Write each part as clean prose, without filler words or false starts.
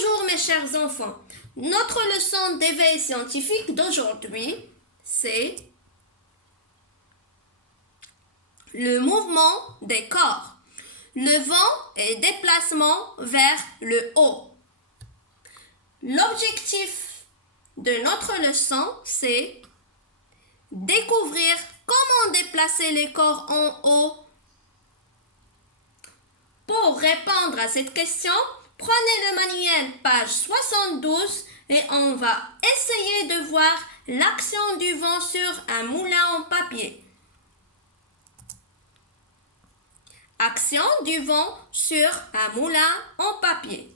Bonjour mes chers enfants, notre leçon d'éveil scientifique d'aujourd'hui, c'est le mouvement des corps, le vent et déplacement vers le haut. L'objectif de notre leçon, c'est découvrir comment déplacer les corps en haut. Pour répondre à cette question, prenez le manuel page 72 et on va essayer de voir l'action du vent sur un moulin en papier. Action du vent sur un moulin en papier.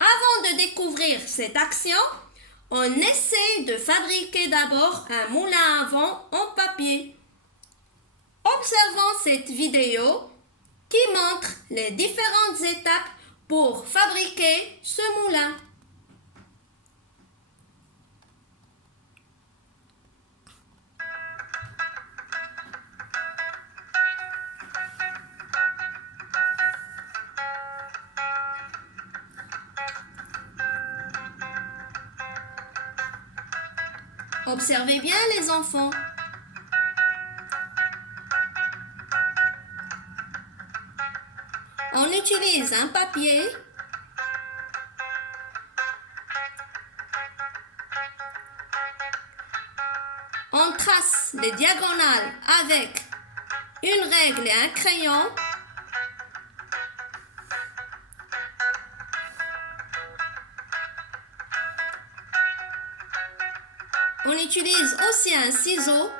Avant de découvrir cette action, on essaie de fabriquer d'abord un moulin à vent en papier. Observons cette vidéo qui montre les différentes étapes pour fabriquer ce moulin. Observez bien les enfants. On utilise un papier, on trace les diagonales avec une règle et un crayon. On utilise aussi un ciseau.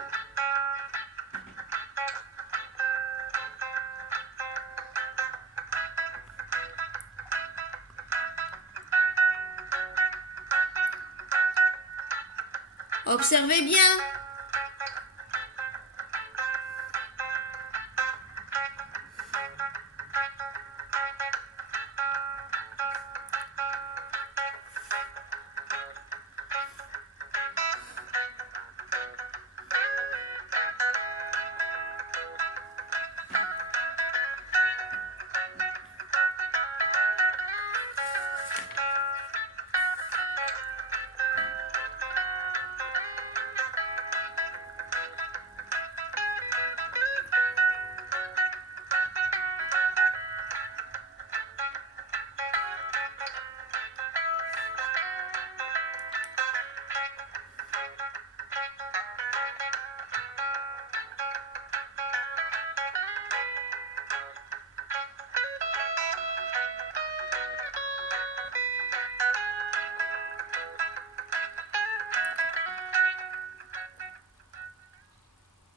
Observez bien.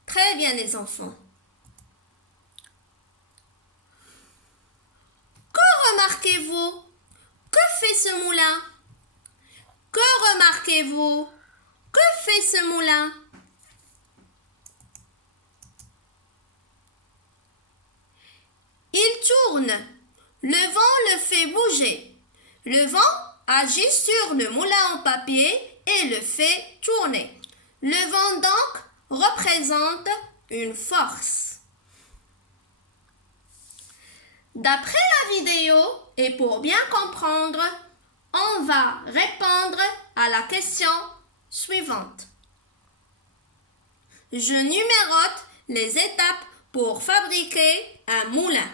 Très bien les enfants. Que remarquez-vous? Que fait ce moulin? Que remarquez-vous? Que fait ce moulin? Il tourne. Le vent le fait bouger. Le vent agit sur le moulin en papier et le fait tourner. Le vent donc représente une force. D'après la vidéo, et pour bien comprendre, on va répondre à la question suivante. Je numérote les étapes pour fabriquer un moulin.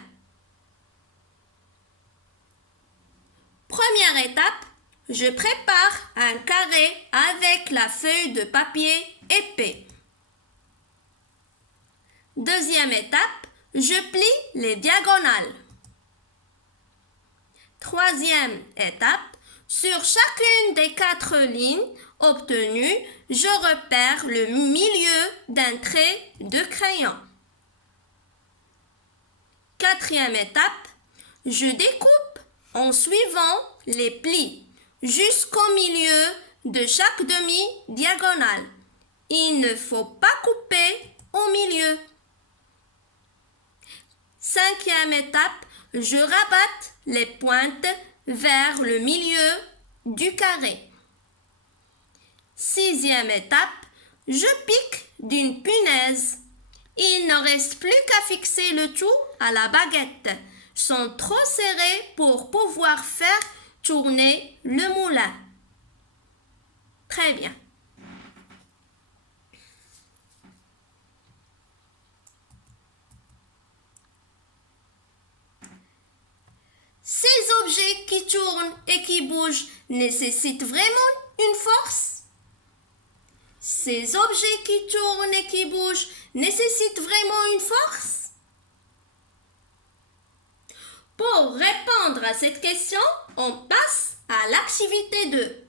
Première étape, je prépare un carré avec la feuille de papier épais. Deuxième étape, je plie les diagonales. Troisième étape, sur chacune des 4 lignes obtenues, je repère le milieu d'un trait de crayon. Quatrième étape, je découpe en suivant les plis jusqu'au milieu de chaque demi-diagonale. Il ne faut pas couper au milieu. Cinquième étape, je rabatte les pointes vers le milieu du carré. Sixième étape, je pique d'une punaise. Il ne reste plus qu'à fixer le tout à la baguette. Sont trop serrés pour pouvoir faire tourner le moulin. Très bien. Ces objets qui tournent et qui bougent nécessitent vraiment une force? Ces objets qui tournent et qui bougent nécessitent vraiment une force? Pour répondre à cette question, on passe à l'activité 2.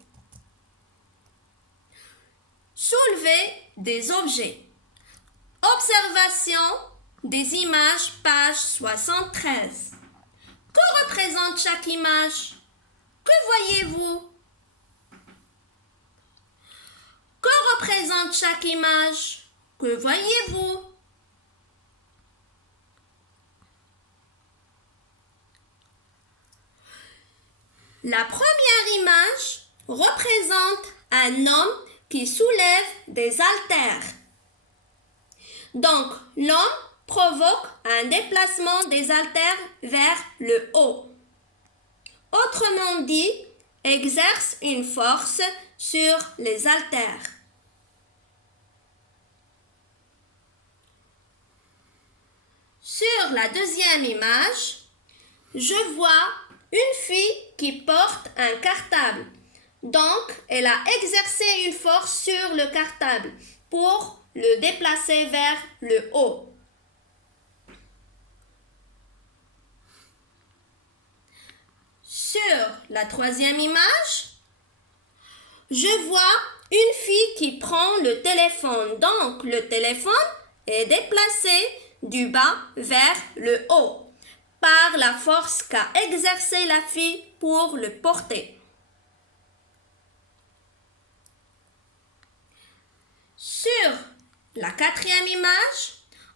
Soulever des objets. Observation des images, page 73. Que représente chaque image? Que voyez-vous? Que représente chaque image? Que voyez-vous? La première image représente un homme qui soulève des haltères. Donc, l'homme provoque un déplacement des haltères vers le haut. Autrement dit, exerce une force sur les haltères. Sur la deuxième image, je vois une fille qui porte un cartable. Donc, elle a exercé une force sur le cartable pour le déplacer vers le haut. Sur la troisième image, je vois une fille qui prend le téléphone. Donc, le téléphone est déplacé du bas vers le haut par la force qu'a exercée la fille pour le porter. Sur la quatrième image,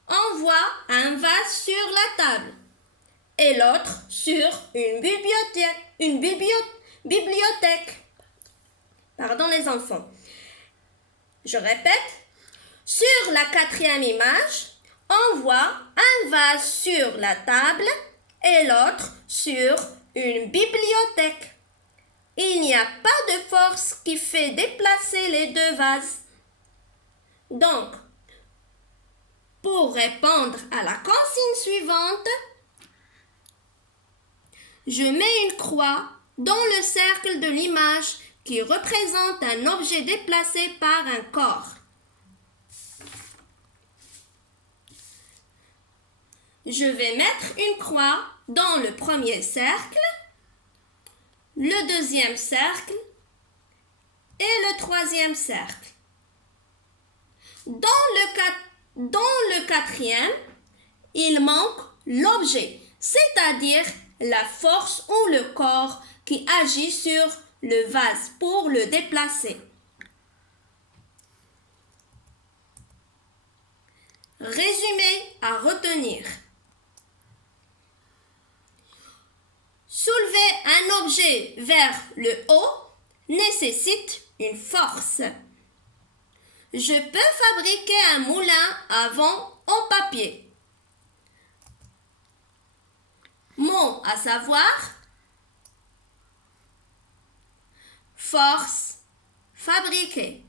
on voit un vase sur la table et l'autre sur une bibliothèque. Pardon les enfants. Je répète, sur la quatrième image, on voit un vase sur la table et l'autre sur une bibliothèque. Il n'y a pas de force qui fait déplacer les deux vases. Donc, pour répondre à la consigne suivante, je mets une croix dans le cercle de l'image qui représente un objet déplacé par un corps. Je vais mettre une croix dans le premier cercle, le deuxième cercle et le troisième cercle. Dans le quatrième, il manque l'objet, c'est-à-dire la force ou le corps qui agit sur le vase pour le déplacer. Résumé à retenir. Soulever un objet vers le haut nécessite une force. Je peux fabriquer un moulin à vent en papier. Mots à savoir: force, fabriquer.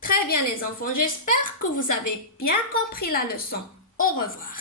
Très bien les enfants, j'espère que vous avez bien compris la leçon. Au revoir.